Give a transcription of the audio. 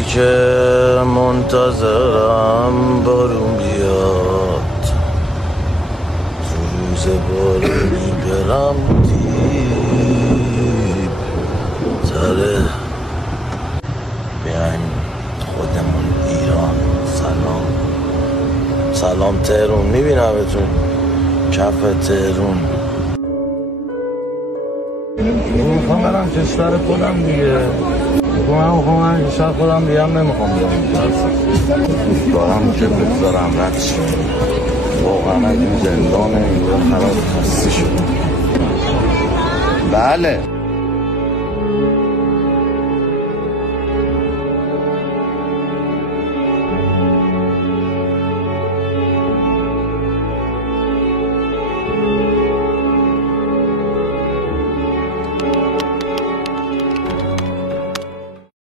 اینه که منتظرم بارون بیاد، تو روز بارونی برم دیب تره. بیاین خودمون ایران. سلام تهرون، میبینمتون کف تهرون. میخوام برم کشور خودم دیگه. من میخوام کشور خودم دیگه، هم نمیخوام بیام دارم که بگذارم رد شد. واقعا این زندانه اینجا خراب خسته شد. بله